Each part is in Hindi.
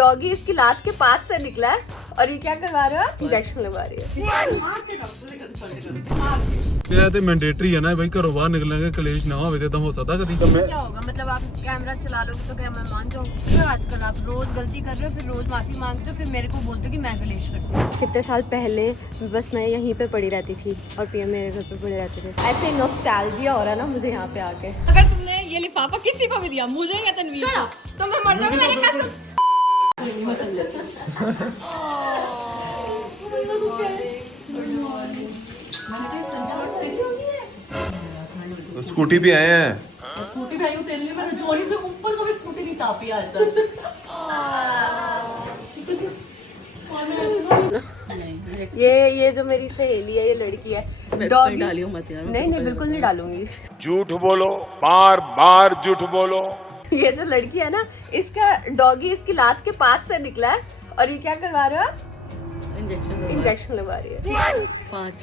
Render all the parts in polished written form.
डॉगी इसकी लात के पास से निकला है और ये क्या करवा रहे हो आप? इंजेक्शन लगवा रही है। ਇਹ ਤੇ ਮੈਂਡੇਟਰੀ ਹੈ ਨਾ ਭਾਈ ਘਰੋਂ ਬਾਹਰ ਨਿਕਲਾਂਗੇ ਕਲੇਸ਼ ਨਾ ਹੋਵੇ ਤੇ ਤਾਂ ਹੋ ਸਕਦਾ ਕਦੀ क्या होगा मतलब आप कैमरा चला लोगे तो क्या मैं मान जाऊंगी? तो आजकल आप रोज गलती कर रहे हो, फिर रोज माफी मांगते हो, फिर मेरे को बोलते हो कि मैं कलेश करती हूँ। कितने साल पहले बस मैं यहीं पे पड़ी रहती थी और पीएम मेरे घर पे पड़े रहते थे। ऐसे नॉस्टैल्जिया हो रहा है ना मुझे यहाँ पे आके। अगर तुमने ये लिफाफा किसी को भी दिया, मुझे या तनवीर को, तो मैं मर जाऊंगी, मेरी कसम। स्कूटी पे आए हैं स्कूटी पे आई हूँ तेरे लिए, मैंने जोड़ी से ऊपर को भी स्कूटी नहीं टापी आज तक। ये जो मेरी सहेली है, ये लड़की है, डॉगी डालियो मत यार। नहीं नहीं बिल्कुल नहीं डालूंगी। झूठ बोलो, बार बार झूठ बोलो। ये जो लड़की है ना, इसका डॉगी इसकी लात के पास से निकला है और ये क्या करवा रहे हो आप? इंजेक्शन लगवा रही है।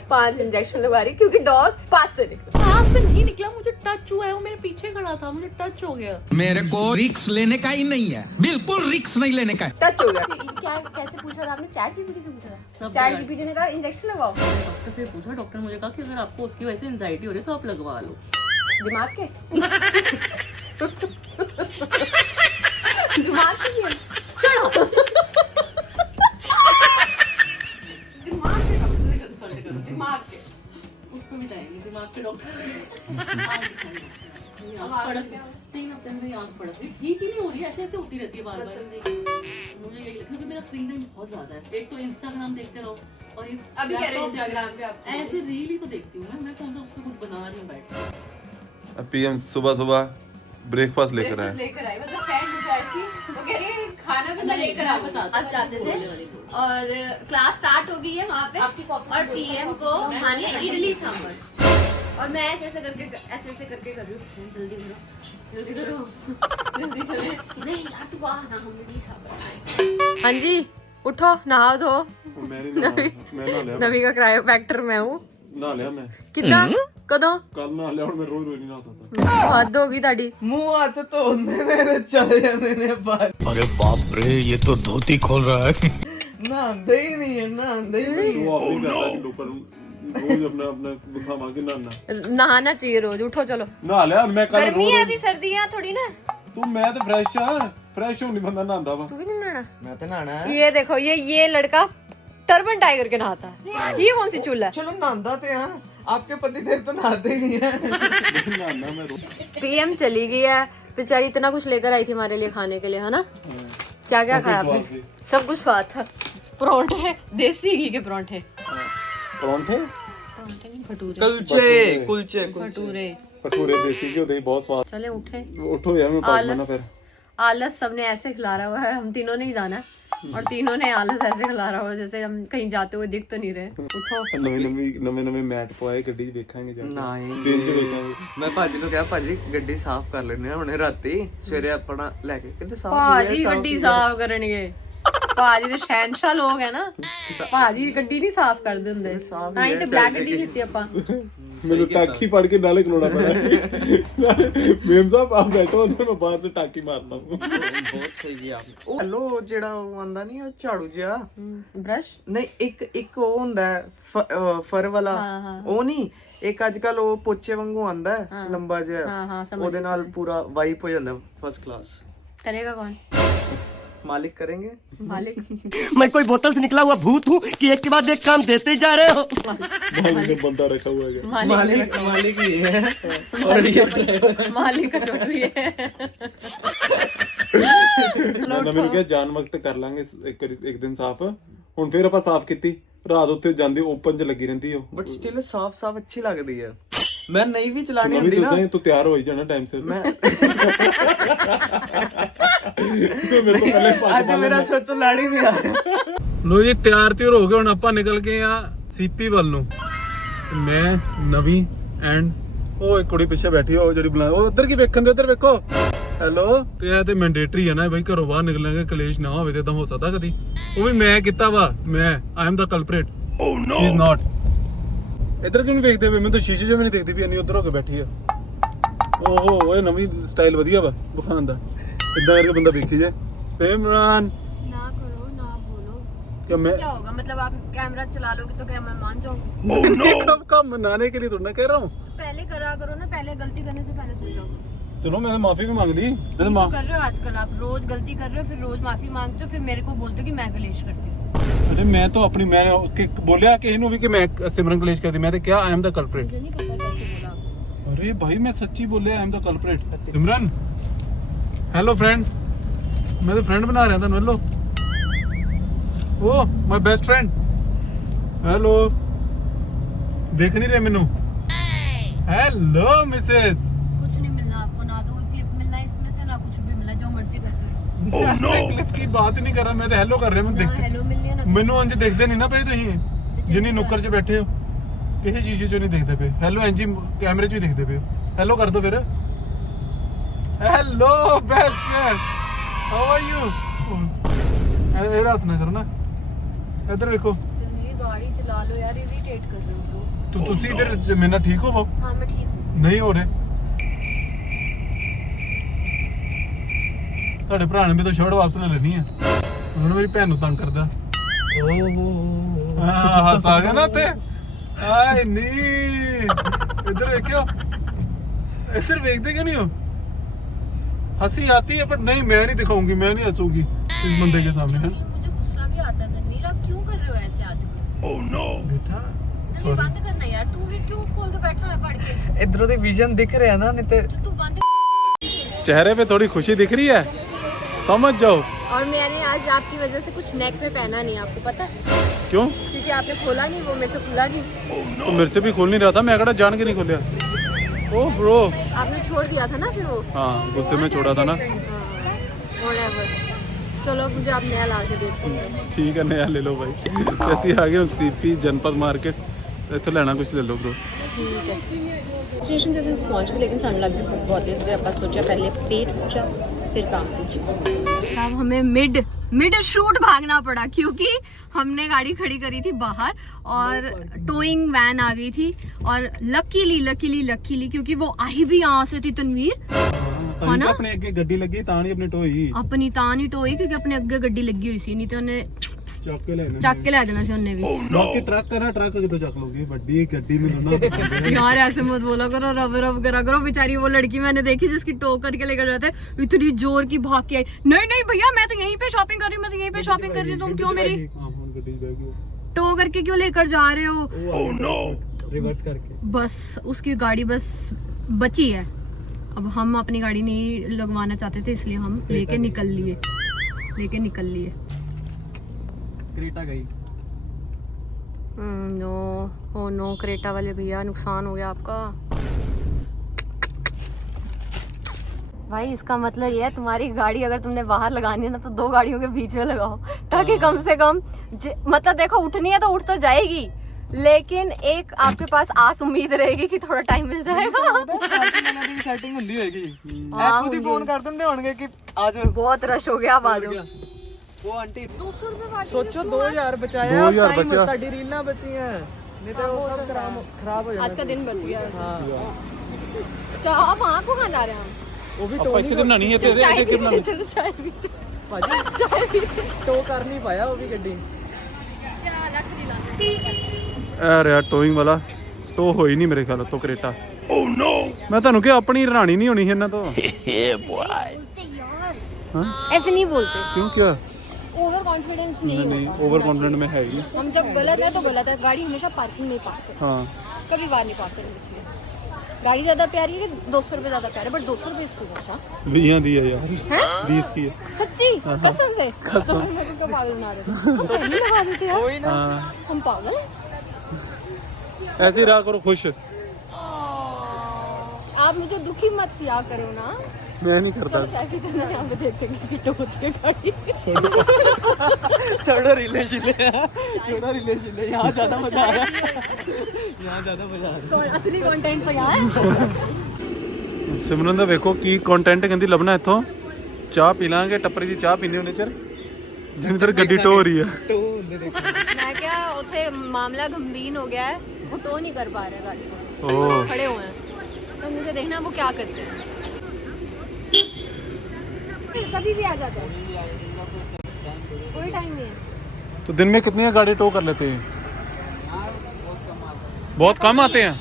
5 इंजेक्शन लगवा रही है क्योंकि डॉग पास से निकला। हाथ से नहीं निकला, मुझे टच हुआ है, वो मेरे पीछे खड़ा था, मुझे टच हो गया। मेरे को रिक्स लेने का ही नहीं है, बिल्कुल रिक्स नहीं लेने का है। टच हो गया। क्या कैसे पूछा था आपने? चैट जीपीटी से पूछा था? चैट जीपीटी ने कहा इंजेक्शन लगवाओ। डॉक्टर से पूछा, डॉक्टर मुझे कहा कि अगर आपको उसकी वजह से एंजाइटी हो रही है तो आप लगवा लो। दिमाग के दिमाग के दिमाग के उसको भी जाएंगे दिमाग के डॉक्टर। 3 हफ्ते में मेरी आँख पड़क रही, ठीक ही नहीं हो रही है, ऐसे ऐसे होती रहती है बार बार। मुझे यही लगता है कि मेरा स्क्रीन टाइम बहुत ज्यादा है। एक तो इंस्टाग्राम देखते रहो और ये अभी कह रहे हैं इंस्टाग्राम पे आप ऐसे रील ही तो देखती हूँ मैं कौन सा उसको कुछ बना रही हूँ बैठ। पीएम सुबह सुबह ब्रेकफास्ट लेकर आए मतलब फ्रेंड मुझे ऐसी वो कह रही है खाना भी मैं लेकर आज जाते थे और क्लास स्टार्ट हो गई है वहाँ पे और पीएम को खानी है इडली सांभर और मैं ऐसे ऐसे करके कर रही हूँ। जल्दी करो जल्दी चले। नहीं यार तू आ ना, हम इडली सांभर खाएंगे। हाँ जी उठो नहा धो। नवी का क्रायोफैक्टर मैं हूँ। ना लिया मैं कितना कदों कल ना लिया और मैं रोज नहीं ना सकता। हद होगी ताड़ी। मुंह हाथ धोने ने चले जाने ने बात। अरे बाप रे, ये तो धोती खोल रहा है। नहांदे ही नहीं है, नहांदे ही नहीं। वो अपनी करता कि लोकर रोज अपना खावा के नहाना नहाना चाहिए रोज। उठो चलो नहा लिया मैं कल गर्मी है अभी सर्दियां थोड़ी ना। तू मैं तो फ्रेश हो नहीं बंदा नहांदा वा। तू भी नहीं नहाना? मैं तो नहाना है। ये देखो ये लड़का टर्बन टाई करके नहाता है। ये कौन सी चूल्हा है? चलो नहांदा थे यहाँ, आपके पति देव तो नहाते ही नहीं है। नहाना मैं रोज। पीएम चली गई है बेचारी, इतना कुछ लेकर आई थी हमारे लिए खाने के लिए, है ना? क्या क्या खाया आपने? सब कुछ स्वाद था। परोंठे, देसी घी के परोंठे। परोंठे नहीं भटूरे। भटूरे देसी घी दही बहुत स्वाद। चले उठे उठो यार मैं पास बना फिर। आलस सबने ऐसे खिला रहा हुआ है, हम तीनों ने ही जाना है और तीनों ने आलस ऐसे खिला रहा हुआ है जैसे हम कहीं जाते हुए दिख तो नहीं रहे। उठो नवे मैट पवाए गड्डी ਵੇਖਾਂਗੇ ਜਾ नहीं ਦਿਨ ਚ ਵੇਖਾਂਗੇ। मैं भाजी ਨੂੰ ਕਿਹਾ ਭਾਜੀ ਗੱਡੀ ਸਾਫ਼ ਕਰ ਲੈਣੇ ਆ ਹੁਣੇ ਰਾਤੀ ਸਵੇਰੇ ਆਪਣਾ ਲੈ ਕੇ ਕਿਤੇ ਸਾਫ਼ ਭਾਜੀ ਗੱਡੀ ਸਾਫ਼ ਕਰਨਗੇ। ਭਾਜੀ ਦੇ ਸ਼ਹਿਨशाह ਲੋਕ ਹੈ ਨਾ, ਭਾਜੀ ਗੱਡੀ ਨਹੀਂ ਸਾਫ਼ ਕਰਦੇ ਹੁੰਦੇ, ਤਾਂ ਹੀ ਤੇ ਬਲੈਕ ਗੱਡੀ ਲਿੱਤੀ ਆਪਾਂ। ਮੈਨੂੰ ਟਾਕੀ ਪੜ ਕੇ ਨਾਲੇ ਖਲੋਣਾ ਪੈਣਾ। ਮੇਮ ਸਾਹਿਬ ਆਪ ਬੈਠੋ ਉਹਨਾਂ ਨੂੰ ਬਾਹਰ ਸੇ ਟਾਕੀ ਮਾਰਦਾ ਹੂੰ। ਬਹੁਤ ਸਹੀ ਹੈ ਆਪਨੇ। ਉਹ ਹੈਲੋ ਜਿਹੜਾ ਉਹ ਆਂਦਾ ਨਹੀਂ ਉਹ ਝਾੜੂ ਜਿਹਾ ਬ੍ਰਸ਼ ਨਹੀਂ, ਇੱਕ ਉਹ ਹੁੰਦਾ ਫਰ ਵਾਲਾ, ਉਹ ਨਹੀਂ, ਇੱਕ ਅੱਜ ਕੱਲ ਉਹ ਪੋਚੇ ਵਾਂਗੂ ਆਂਦਾ ਲੰਬਾ ਜਿਹਾ, ਉਹਦੇ ਨਾਲ ਪੂਰਾ ਵਾਈਪ ਹੋ ਜਾਂਦਾ ਫਸਟ ਕਲਾਸ। करेगा कौन? मालिक करेंगे। मालिक मैं कोई बोतल से निकला हुआ भूत हूँ कि एक के बाद एक काम देते जा रहे हो। मालिक बंदा रखा हुआ है। मालिक ही है और ये ड्राइवर। मालिक का छोड़ भी है। ਨਾ ਮੈਨੂੰ ਕਿਹਾ ਜਾਨ ਵਕਤ ਕਰ ਲਾਂਗੇ ਇੱਕ ਦਿਨ ਸਾਫ਼। ਹੁਣ ਫਿਰ ਆਪਾਂ ਸਾਫ਼ ਕੀਤੀ, ਰਾਤ ਉੱਥੇ ਜਾਂਦੀ ਓਪਨ 'ਚ ਲੱਗੀ ਰਹਿੰਦੀ ਉਹ। बट स्टिल साफ अच्छी लगती है। मैं नहीं भी चलानी होती ना, तू तैयार हो ही जाना टाइम से। मैं ਮੇਰੇ ਤੋਂ ਪਹਿਲੇ आज मेरा सोचो लाड़ी भी आ रहा। ਲੋ ਜੀ ਤਿਆਰ ਹੋ ਗਏ, ਹੁਣ ਆਪਾਂ ਨਿਕਲ ਗਏ ਆ ਸੀਪੀ ਵੱਲ ਨੂੰ। ਮੈਂ ਨਵੀਂ ਐਂਡ ਉਹ ਇੱਕ ਕੁੜੀ ਪਿੱਛੇ ਬੈਠੀ ਉਹ ਜਿਹੜੀ ਬੁਲਾ, ਉਹ ਉੱਧਰ ਕੀ ਵੇਖਣ ਦੇ, ਉੱਧਰ ਵੇਖੋ। ਹੈਲੋ ਤੇ ਇਹ ਤੇ ਮੈਂਡੇਟਰੀ ਹੈ ਨਾ ਬਈ, ਘਰੋਂ ਬਾਹਰ ਨਿਕਲਾਂਗੇ ਕਲੇਸ਼ ਨਾ ਹੋਵੇ ਤੇ ਤਾਂ ਹੋ ਸਕਦਾ ਕਦੀ। ਉਹ ਵੀ ਮੈਂ ਕੀਤਾ ਵਾ, ਮੈਂ I am the ਕਲਪਰੇਟ। She is not. ਇੱਧਰ ਕਿਉਂ ਨਹੀਂ ਵੇਖਦੇ ਪਏ? ਮੈਨੂੰ ਤਾਂ ਸ਼ੀਸ਼ੇ 'ਚ ਵੀ ਨਹੀਂ ਦਿਖਦੀ ਵੀ ਇੰਨੀ ਉੱਧਰ ਹੋ ਕੇ ਬੈਠੀ ਆ। ਓਹੋ ਇਹ ਨਵੀਂ ਸਟਾਈਲ ਵਧੀਆ ਵਾ ਵਿਖਾਉਣ ਦਾ, ਇਦਾਂ ਕਰਕੇ ਬੰਦਾ ਵੇਖੀ ਜਾਏ। ਇਮਰਾਨ क्या मैं क्या होगा मतलब आप कैमरा चला लोगे तो क्या मैं मान जाऊंगी? कब कब मनाने के लिए थोड़ा ना कह रहा हूँ। तो पहले करा करो ना, पहले गलती करने से पहले सोचो। चलो मैंने माफी भी मांग ली। ये तो कर रहे हो आजकल आप, रोज गलती कर रहे हो फिर रोज माफी मांगते हो, फिर मेरे को बोलते हो कि मैं कलेश करती हूँ। अरे मैं तो अपनी मैं बोलिया कि भी कि मैं सिमरन कलेश करती, मैं तो क्या आई एम द कल्प्रिट। मुझे नहीं पता कैसे बोला। अरे भाई मैं सच्ची बोले I am the culprit. Simran hello friend, मैं तो फ्रेंड बना रहा था। Hello oh my best friend, hello देख नहीं रहे मैनू? Hello Mrs. कुछ नहीं मिलना आपको, ना तो कोई क्लिप मिलना है इसमें से, ना कुछ भी मिलना, जो मर्जी करते हो। क्लिप की बात ही नहीं कर रहा, मैं तो हेलो कर रहा हूं। ना देखते हेलो मिलनी है ना। ਮੈਨੂੰ ਅੰਜ ਦੇਖਦੇ ਨਹੀਂ ਨਾ ਪਏ ਤੁਸੀਂ, ਜਿੰਨੀ ਨੁੱਕਰ 'ਚ ਬੈਠੇ ਹੋ ਕਿਸੇ ਸ਼ੀਸ਼ੇ 'ਚੋਂ ਨਹੀਂ ਦੇਖਦੇ ਪਏ। ਹੈਲੋ ਇੰਜੀ ਕੈਮਰੇ 'ਚ ਹੀ ਦੇਖਦੇ ਪਏ। ਹੈਲੋ ਕਰ ਦੋ ਫਿਰ। Hello best friend, how are you? ਇਹ ਰਾਤ ਨਾ ਕਰਨਾ, ਇੱਧਰ ਵੇਖੋ। तुम ये गाड़ी चला लो यार, इरिटेट कर रहे हो। ਤੁਸੀਂ ਫਿਰ ਮੇਰੇ ਨਾਲ ਠੀਕ ਹੋਵੋ। हाँ मैं ठीक हूँ। ਨਹੀਂ ਹੋ ਰਹੇ ਤੁਹਾਡੇ ਭਰਾ ਨੇ ਮੇਰੇ ਤੋਂ ਸ਼ਰਟ ਵਾਪਸ ਲੈ ਲੈਣੀ ਆ। ਹੁਣ ਮੇਰੀ ਭੈਣ ਨੂੰ ਤੰਗ ਕਰਦਾ। ਹਾਂ ਹੱਸ ਆ ਗਿਆ ਨਾ ਤੇ ਆਏ ਨਹੀਂ ਇੱਧਰ ਵੇਖਿਓ, ਇੱਧਰ ਵੇਖਦੇ ਕਿਉਂ ਨਹੀਂ ਹੋ? हंसी आती है पर नहीं, मैं नहीं दिखाऊंगी, मैं नहीं हंसूंगी इस बंदे के सामने है। मुझे गुस्सा भी आता है तनवीर, आप क्यों कर रहे हो ऐसे आजकल? Oh no! बेटा नहीं सॉरी। बंद करना यार, तू भी क्यों खोल के बैठा है पढ़ के? इधरों दे विजन दिख रहे हैं ना, नहीं तो तो तू बंद। चेहरे पे थोड़ी खुशी दिख रही है, समझ जाओ। और मैंने आज आपकी वजह से कुछ नेक पे पहना नहीं, आपको पता है? क्यों? क्योंकि आपने खोला नहीं, वो मेरे से खुला नहीं। तो मेरे से भी खोल नहीं रहा था, मैं कड़ा जान के नहीं खोलिया। ओ ब्रो आपने छोड़ दिया था ना फिर वो। हाँ गुस्से में छोड़ा था ना। Whatever. चलो मुझे आप नया ला के दे सकते हो। ठीक है नया ले लो भाई। ऐसे आ गए सीपी जनपद मार्केट, इतना लेना कुछ ले लो ब्रो। ठीक है। स्टेशन तक ਅਸੀਂ ਪਹੁੰਚ ਗਏ, लेकिन सन लग गई बहुत देर से। ਆਪਾਂ सोचा पहले पेट पूछा फिर काम पूछा। अब हमें मिड शूट भागना पड़ा क्योंकि हमने गाड़ी खड़ी करी थी बाहर और टोइंग वैन आ गई थी। और लकीली क्योंकि वो आई भी यहाँ से थी तनवीर, हाँ ना अपने अगे गड्डी लगी ਤਾਂ ਨਹੀਂ ਆਪਣੀ ਟੋਈ अपनी तां नहीं टोई क्योंकि अपने अगे गड्डी लगी हुई सी, नहीं तो ਉਹਨੇ ਚੱਕ ਕੇ ਲੈਣਾ। ਚੱਕ ਕੇ ਲੈ ਜਾਣਾ ਸੀ ਉਹਨੇ भी। ਬਾਕੀ ਟਰੱਕ ਹੈ ਨਾ, ਟਰੱਕ ਕਿਤੋਂ ਚੱਕ ਲੋਗੇ? ਵੱਡੀ ਗੱਡੀ ਮੈਨੂੰ ਨਾ यार ऐसे मत बोला करो, रब करा करो। बेचारी वो लड़की मैंने देखी जिसकी टो करके लेकर जाते, इतनी जोर की भाग के आई। नहीं भैया मैं तो यहीं पे शॉपिंग कर रही हूँ, मैं तो यहीं पे शॉपिंग कर रही हूँ, तुम क्यों मेरी टो करके क्यों लेकर जा रहे हो? रिवर्स करके बस उसकी गाड़ी बस बची है। अब हम अपनी गाड़ी नहीं लगवाना चाहते थे, इसलिए हम लेके निकल लिए। क्रेटा गई। नो क्रेटा वाले भैया नुकसान हो गया आपका। भाई इसका मतलब ये है तुम्हारी गाड़ी अगर तुमने बाहर लगानी है ना तो 2 गाड़ियों के बीच में लगाओ, ताकि कम से कम मतलब देखो उठनी है तो उठ तो जाएगी, लेकिन एक आपके पास आस उम्मीद रहेगी कि थोड़ा टाइम मिल जाएगा। सेटिंग ਹੁੰਦੀ ਹੋਏਗੀ। हाँ, खुद ही फोन कर ਦਿੰਦੇ ਹੋਣਗੇ कि आज बहुत रश हो गया, अब आ जाओ। वो आंटी 200 रुपए सोचो 2000 बचाया, 2000 टाइम बचा। ਤੁਹਾਡੀ ਰੀਲਾਂ ਬਚੀਆਂ, नहीं तो वो सब खराब हो जाना। आज का दिन बच गया। हाँ चाह वहाँ को कहाँ जा रहे हैं हम? वो भी ਆਪਾਂ ਕਿਤੇ ਬਣਾਣੀ ਹੈ ਤੇ चाय ਇਹਦੇ ਕਿੰਨਾ पीते, चलो चाय पीते। भाजी चाय पीते। टो कर नहीं पाया वो भी गड्डी। क्या लग नहीं लगा। ਇਹ ਰਿਹਾ ਟੋਇੰਗ ਵਾਲਾ, ਟੋ ਹੋਈ ਨਹੀਂ ਮੇਰੇ ਖਿਆਲ ਤੋਂ ਕਰੇਟਾ। ਓ ਨੋ ਮੈਂ ਤੁਹਾਨੂੰ ਕਿਹਾ ਆਪਣੀ ਰਾਣੀ नहीं होनी है ਇਹਨਾਂ ਤੋਂ। ऐसे नहीं बोलते, क्यों क्या? ओवर कॉन्फिडेंस नहीं नहीं होता। ओवर कॉन्फिडेंट में है ही। हम जब गलत है तो गलत है, गाड़ी हमेशा पार्किंग में पार्क करते, हाँ कभी बाहर नहीं पार्क करेंगे। गाड़ी ज्यादा प्यारी है कि 200 रुपए ज्यादा प्यारे, बट 200 रुपए इसको बचा 20 दी है यार, हैं? 20 की है। सच्ची कसम से तो हम लोगों को पागल बना रहे थे, हम पहले लगा देते यार, वही ना। हाँ हम पागल हैं। ऐसे ही रहा करो खुश। आप मुझे दुखी मत किया करो ना। मैं नहीं करता। चलो चाय पीते हैं, यहाँ पे देखते हैं किसकी टो होती है गाड़ी। छोड़ो रिलेशन यहाँ ज्यादा मजा आ रहा है, यहाँ ज्यादा मजा आ रहा है। असली कंटेंट तो यहाँ है। ਸਿਮਰਨ ਦਾ ਵੇਖੋ ਕੀ ਕੰਟੈਂਟ ਕਹਿੰਦੀ ਲੱਭਣਾ ਇੱਥੋਂ। ਚਾਹ ਪੀ ਲਾਂਗੇ, ਟੱਪਰੀ ਦੀ ਚਾਹ ਪੀਣੀ ਉਹਨੇ ਚਿਰ ਜਿੰਨੀ ਦੇਰ ਗੱਡੀ ਟੋ ਰਹੀ ਹੈ। टो होने देखो। मैं क्या उठे मामला गंभीर हो गया है, वो टो नहीं कर पा रहे गाड़ी को, ओह खड़े हुए हैं, तो मुझे देखना वो क्या करते हैं। फिर कभी भी आ जाता है, कोई टाइम नहीं है। तो दिन में कितनी गाड़ी टो कर लेते हैं? बहुत कम आते हैं।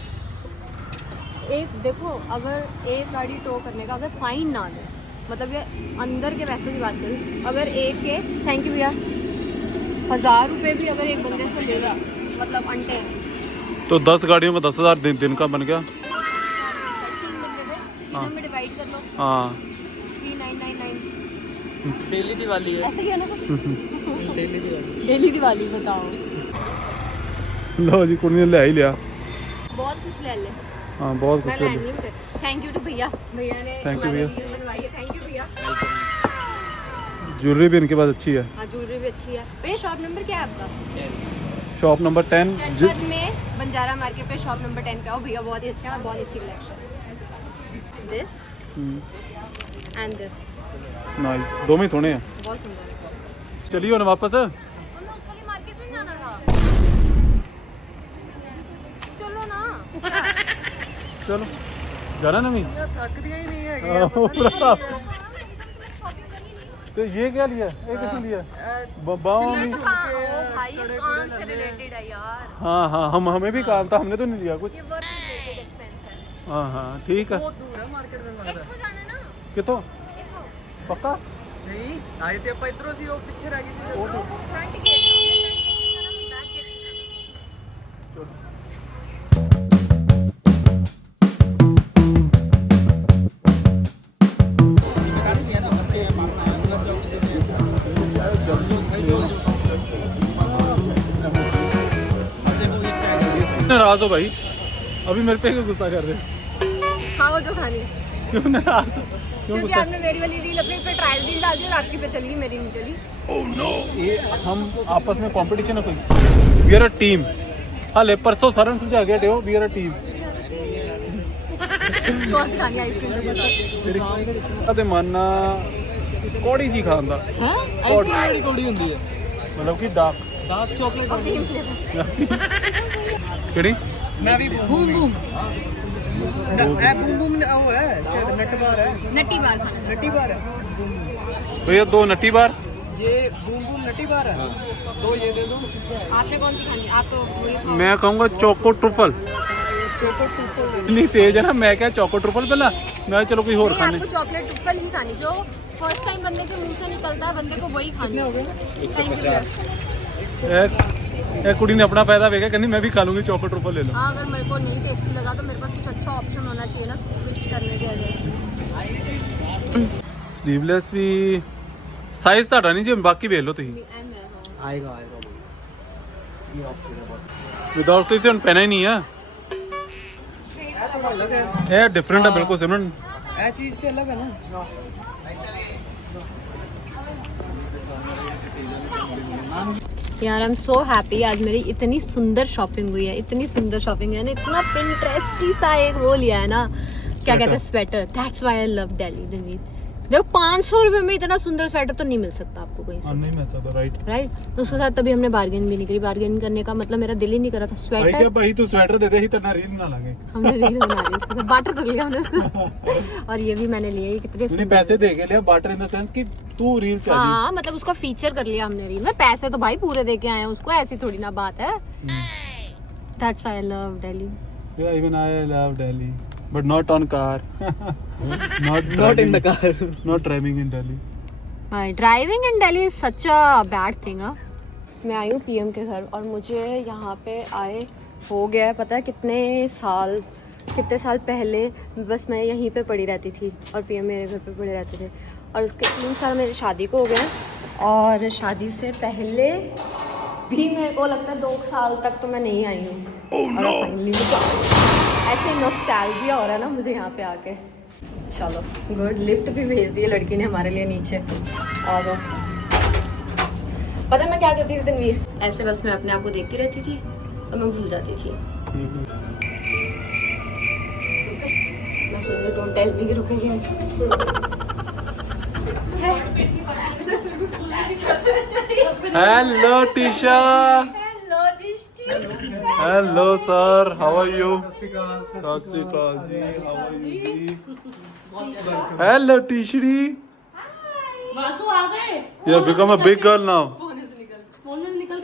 एक देखो, अगर एक गाड़ी टो करने का अगर फाइन ना दे, मतलब ये अंदर के पैसों की बात करूँ, अगर एक के थैंक यू भैया 1000 रुपये भी अगर एक बंदे से लेगा, मतलब अंटे हैं, तो 10 गाड़ियों में 10,000 दिन का बन गया। 3 बंदे थे, तीनों में डिवाइड कर लो, हाँ 3999 डेली दिवाली है। ऐसे ही है ना कुछ। डेली दिवाली। डेली दिवाली बताओ। लो जी कुड़ी ने ले ही लिया। बहुत कुछ ले ले। हाँ बहुत मैं कुछ ले लैंड लिया। नहीं मुझे। थैंक यू टू भैया, भैया ने Thank you हमारे भैया। वीडियो बनवाई है। थैंक यू भैया। ज्वेलरी भी इनके पास अच्छी है। हाँ ज्वेलरी भी अच्छी है। भैया शॉप नंबर क्या है आपका? शॉप नंबर 10 जनपद में बंजारा मार्केट पे शॉप नंबर 10 पे आओ भैया, बहुत ही अच्छा है, बहुत अच्छी collection. This and this nice, दो में ही सोने हैं। बहुत सुंदर है। चलिए ना वापस। हमें उस वाली मार्केट में जाना था। चलो ना। चलो जाना ना नहीं। थक दिया ही नहीं है तो ये क्या लिया? ये किसने लिया? बाबा ये तो काम ओ भाई, ये काम से रिलेटेड है यार। हाँ हाँ, हमें भी काम था, हमने तो नहीं लिया कुछ। ये वर्क रिलेटेड एक्सपेंस है। हाँ हाँ ठीक है। दूर है मार्केट में लगता इतो जाना ना, कितो इतो। पक्का? नहीं आए थे अपन इधरों से, वो पीछे रह गई थी। वो फ्रंट गेट से बैक गेट से। नाराज हो भाई, अभी मेरे पे क्यों गुस्सा कर रहे हो? खाओ जो खानी है। क्यों नाराज हो? क्यों क्योंकि गुस्सा? आपने मेरी वाली रील अपने पे ट्रायल रील डाल दी और आपकी पे चली, मेरी नहीं चली। ये हम आपस में कंपटीशन है कोई? We are a team. हाले परसों सरन समझा गया टेओ, वी आर अ टीम। कौन सी खानी है आइसक्रीम? तो ਤੇ ਮਨ ਕੋੜੀ ਜੀ ਖਾਂਦਾ। हां ऐसी बड़ी कोड़ी ਹੁੰਦੀ है, मतलब कि डार्क डार्क चॉकलेट। ਕਿਹੜੀ? मैं भी बूम बूम ए बूम बूम वो है शायद नट बार है। नट्टी बार खाना चाहिए। नटी बार है भैया 2 नट्टी बार। ये बूम बूम नटी बार है। 2 ये दे दो। आपने कौन सी खानी? आप तो वही खाओ। मैं कहूँगा चोको ट्रुफल। इतनी तेज है ना, मैं क्या चोको ट्रुफल पहला, मैं चलो कोई और नहीं, खाने। आपको चॉकलेट ट्रिफल ही खानी, जो फर्स्ट टाइम बंदे के मुंह से निकलता है बंदे को वही खानी है। थैंक यू भैया। ये कुड़ी ने अपना फायदा देखा, कहती मैं भी खा लूंगी चोको ट्रुफल ले लो। हाँ अगर मेरे को नहीं टेस्टी लगा तो मेरे पास कुछ अच्छा ऑप्शन होना चाहिए ना स्विच करने के लिए। स्लीवलेस भी साइज ਤੁਹਾਡਾ ਨਹੀਂ ਜੀ, ਬਾਕੀ ਵੇਖ ਲਓ ਤੁਸੀਂ। आएगा आएगा ਵਿਦਆਊਟ ਸਲੀਵ ਤੇ ਹੁਣ ਪਹਿਨਾ ਹੀ ਨਹੀਂ ਆ। ये थोड़ा अलग है, ਇਹ ਡਿਫਰੈਂਟ ਹੈ ਬਿਲਕੁਲ ਸਿਮਰਨ। ये चीज तो अलग है ना। यार आई एम सो हैप्पी, आज मेरी इतनी सुंदर शॉपिंग हुई है, इतनी सुंदर शॉपिंग है ना, इतना पिंटरेस्टी सा एक वो लिया है ना, क्या कहते हैं, sweater. That's why I love Delhi. Ranveer देखो 500 रुपए में इतना सुंदर स्वेटर तो नहीं मिल सकता आपको कहीं से, नहीं मैं सकता राइट। राइट। तो उसके साथ तभी हमने बार्गेन भी नहीं करी। बार्गेन करने का मतलब मेरा दिल ही नहीं करा था। भाई स्वेटर क्या भाई तू स्वेटर दे दे ही तना रील बना लांगे। हमने रील बना ली उसके साथ, बार्टर कर लिया हमने उसको। और ये भी मैंने लिए, ये कितने तूने सुंदर। पैसे दे के लिया बार्टर इन द सेंस कि तू रील चाहिए। हाँ मतलब उसका फीचर कर लिया हमने रील में, पैसे तो भाई पूरे दे के आए हैं उसको, ऐसी थोड़ी ना बात है। That's why I love Delhi. Yeah, even I love Delhi, but not on car. Not in the car. Not driving in Delhi. Driving in Delhi is such a bad thing. मैं आई हूँ पीएम के घर और मुझे यहाँ पे आए हो गया है पता है कितने साल पहले, बस मैं यहीं पे पड़ी रहती थी और पीएम मेरे घर पे पड़े रहते थे। और उसके 3 साल मेरी शादी को हो गए, और शादी से पहले भी मेरे को लगता है 2 साल तक तो मैं नहीं आई हूँ। और फाइनली ऐसे नॉस्टैल्जिया हो रहा है ना मुझे यहाँ पे आके। चलो गुड, लिफ्ट भी भेज दी लड़की ने हमारे लिए नीचे। आ जाओ। पता है मैं क्या करती थी तनवीर? ऐसे बस मैं अपने आप को देखती रहती थी और मैं भूल जाती थी। मैं सोच रही डोंट टेल मी कि रुकेगी नहीं। Hello Tisha. Hello sir, how are you? सत श्री अकाल जी, how are you ji? Hello Tishri. Vasu आ गए। You have become a big girl now. Phone में से निकल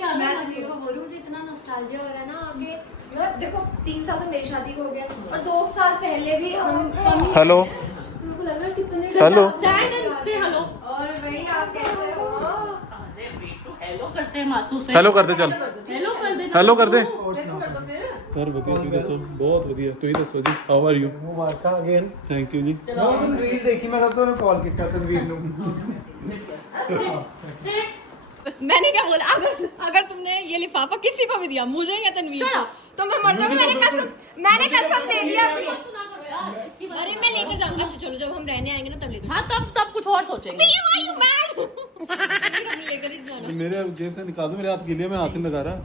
3 साल तो मेरी शादी को हो गया और 2 साल पहले भी हम कम ही हेलो मेरे को लग रहा है कितने हेलो स्टैंड एंड से हेलो। और वही आप कैसे हो अरे बेटू हेलो करते हैं मासू से। हेलो कर दे चल हेलो कर दे। हेलो कर दे देखो कर दो फिर ਯਾਰ ਵਧੀਆ ਤੁਸੀਂ ਦੱਸੋ ਬਹੁਤ ਵਧੀਆ ਤੁਸੀਂ ਦੱਸੋ ਜੀ ਹਾਊ ਆਰ ਯੂ ਮੁਬਾਰਕਾਂ ਅਗੇਨ ਥੈਂਕ ਯੂ ਜੀ ਮੈਂ ਉਹਨੂੰ ਰੀਲ ਦੇਖੀ ਮੈਂ ਕਦੋਂ ਤੁਹਾਨੂੰ ਕਾਲ ਕੀਤਾ ਤਨਵੀਰ ਨੂੰ मैंने क्या बोला, अगर तुमने ये लिफाफा किसी को भी दिया, मुझे या तनवीर को, तो मैं मर जाऊंगी। मैंने कसम दे दिया। अरे मैं लेकर जाऊंगा। अच्छा चलो, जब हम रहने आएंगे ना तब लेकर। हाँ तब कुछ और सोचेंगे। लेकर ही जाना। मेरे जेब से निकाल दो, मेरे हाथ गीले, मैं हाथ नहीं लगा रहा।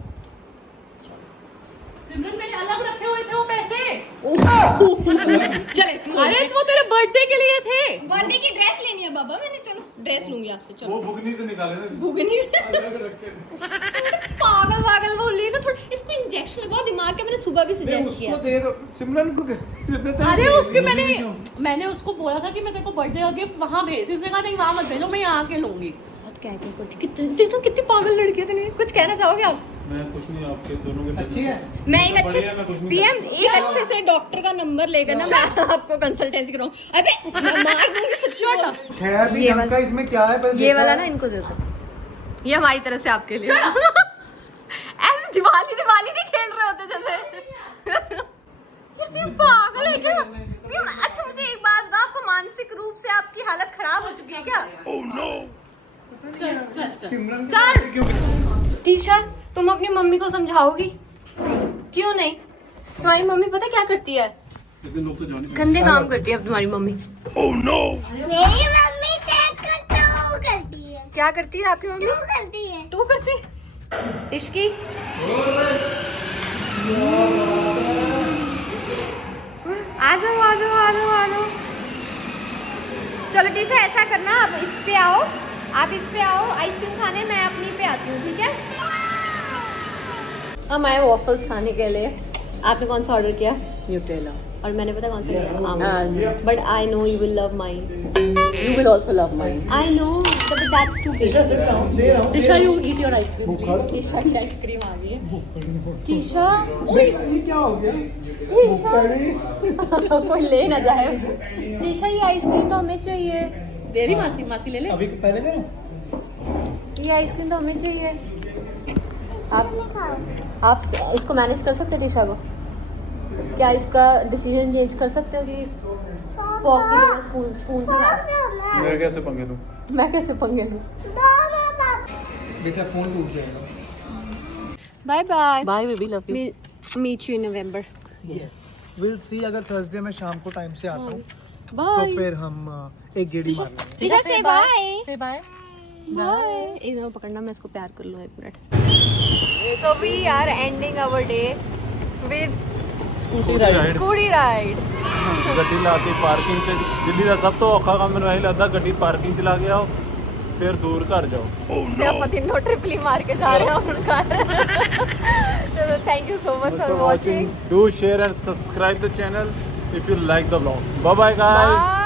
सिमरन मैंने अलग रखे हुए थे वो पैसे। चले, अरे तो तेरे बर्थडे के लिए थे। बर्थडे की ड्रेस लेनी है बाबा मैंने। चलो ड्रेस लूंगी आपसे। चलो वो भुगनी से निकाले ना भूगनी से। पागल बोल रही है ना। थोड़ा इसको इंजेक्शन लगाओ दिमाग के। मैंने सुबह भी सजेस्ट किया। दे दो सिमरन को अरे उसके मैंने उसको बोला था कि मैं तेरे को बर्थडे का गिफ्ट वहाँ भेज दूँ। उसने कहा नहीं वहाँ मत भेजो, मैं यहाँ आके लूंगी। बहुत क्या करती। कितनी पागल लड़की है तुम। कुछ कहना चाहोगे आप? मैं कुछ नहीं, आपके दोनों के अच्छी है। मैं एक अच्छे पीएम एक अच्छे से डॉक्टर का नंबर लेकर ना मैं आपको कंसल्टेंसी कराऊं। अबे मैं मार दूंगी सच्ची। खैर भी ढंग का इसमें क्या है पर ये वाला ना इनको दे दो। ये हमारी तरफ से आपके लिए। ऐसे दिवाली नहीं खेल रहे होते जैसे। यार ये पागल है क्या? अच्छा मुझे एक बात बताओ, आपको मानसिक रूप से आपकी हालत खराब हो चुकी है क्या? सिमरन तीशा तुम अपनी मम्मी को समझाओगी? क्यों नहीं? तुम्हारी मम्मी पता क्या करती है? लोग तो जाने गंदे काम करती है अब तुम्हारी मम्मी। मेरी मम्मी टेस्ट करती है। क्या करती है आपकी मम्मी? करती है। तू करती? इश्की आ जाओ। चलो टीशा ऐसा करना, आप इस पे आओ आइसक्रीम खाने, मैं अपनी पे आती हूँ, ठीक है? हम आए वॉफल्स खाने के लिए। आपने कौन सा ऑर्डर किया? न्यूट्रेला। और मैंने पता कौन सा किया? Almond. But I know you will love mine. You will also love mine. I know but that's टू टीशा से काम दे रहा हूं Tisha, you eat your ice cream. Trisha की आइसक्रीम आ गई है। टीशा ये क्या हो गया कोई ले ना जाए। टीशा ये आइसक्रीम तो हमें चाहिए। दे रही मासी ले ले। अभी पहले करो ये आइसक्रीम तो हमें चाहिए। आप इसको मैनेज कर सकते हो टीशा को? क्या इसका डिसीजन चेंज कर सकते हो कि फॉर्क की जगह स्पून से खाओ? मैं कैसे पंगे लूं? मैं कैसे पंगे लूं? बेटा फोन टूट जाएगा। Bye bye. Bye baby, love you. Meet you in November. Will see अगर थर्सडे में शाम को टाइम से आता हूँ बाय। तो फिर हम एक गेड़ी मार लेंगे। टीशा से बाय। Say bye. बाय। इधर पकड़ना, मैं इसको प्यार कर लूं 1 minute. So we are ending our day with scooty ride. ਗੱਡੀ ਲਾ ਕੇ ਪਾਰਕਿੰਗ 'ਚ ਦਿੱਲੀ ਦਾ ਸਭ ਤੋਂ ਔਖਾ ਕੰਮ ਮੈਨੂੰ ਇਹੀ ਲੱਗਦਾ, ਗੱਡੀ ਪਾਰਕਿੰਗ 'ਚ ਲਾ ਕੇ ਆਓ ਫਿਰ ਦੂਰ ਘਰ ਜਾਓ। ਤੇ ਆਪਾਂ ਤਿੰਨੋਂ ਟ੍ਰਿਪਲੀ ਮਾਰ ਕੇ ਜਾ ਰਹੇ ਹਾਂ ਹੁਣ ਘਰ। so thank you so much for watching. Do share and subscribe the channel if you like the vlog. Bye bye guys.